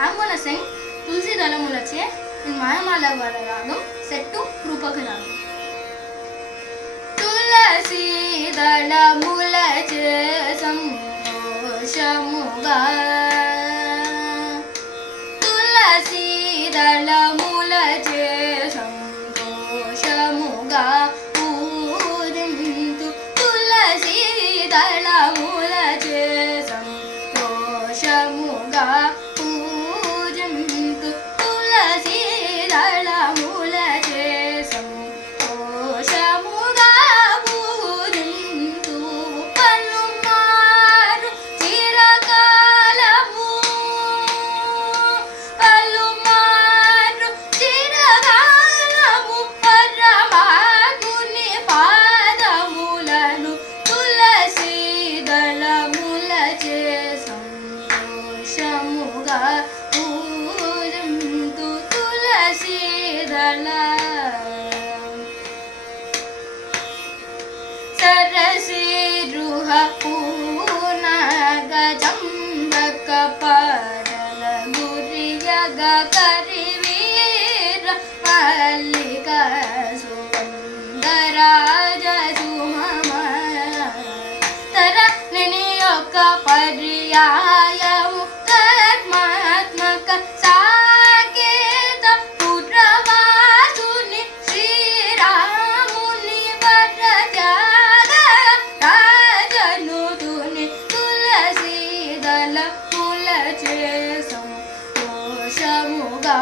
I'm gonna sing Tulsi Dalamulache in Mayamala Ragam set to Rupaka Ragam. Tulsi Dalamulache Samoshamuga Tulsi Dalamulache Samoshamuga Udintu Tulsi Dalamulache Samoshamuga Udintu Tulsi Dalamulache Samoshamuga Udintu Palumaru Chiragalamu Palumaru Chiragalamu Paramaguni Padamulanu Tulsi Dalamulache Samoshamuga Udintu Tulsi Dalam Sarasiruha Punaga Jambaka Padala Guriyaga Karivira Mallika Sundaraja Sumama Tara Niniyoka Pariyayamu Karmatmaka Saketa Putravasuni Sri Ramuni Varajyaga Rajanuduni Tulsi Dalamulache Samoshamuga